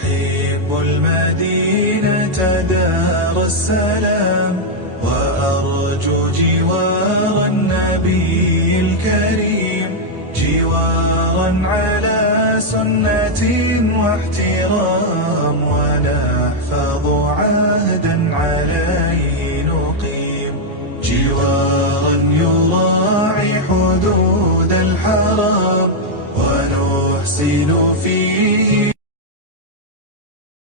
أحب المدينة دار السلام، وأرجو جوار النبي الكريم، جوارا على سنة واحترام، ونحفظ عهدا عليه نقيم، جوارا يراعي حدود الحرام، ونحسن فيه